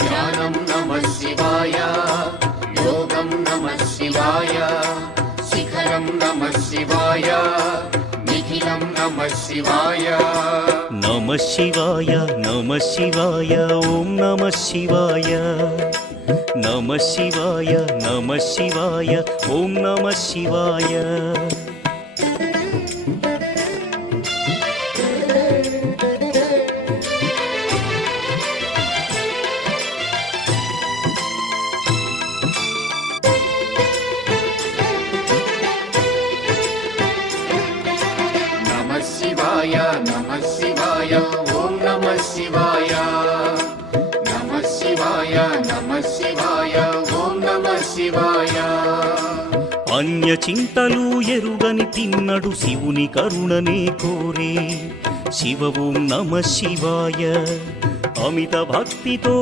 ధ్యానం నమః శివాయ, యోగం నమః శివాయ, శిఖరం నమః శివాయ, నిఖిలం నమః శివాయ. నమః శివాయ నమః శివాయ ఓం నమః శివాయ. నమః శివాయ నమః శివాయ ఓం నమః శివాయ. నమః శివాయ నమః శివాయ ఓం నమః శివాయ. నమః శివాయ నమః శివాయ ఓం నమః శివాయ. అన్య చింతలు ఎరుగని తిన్నడు శివుని కరుణనే కోరే. శివ ఓం నమః శివాయ. అమిత భక్తితో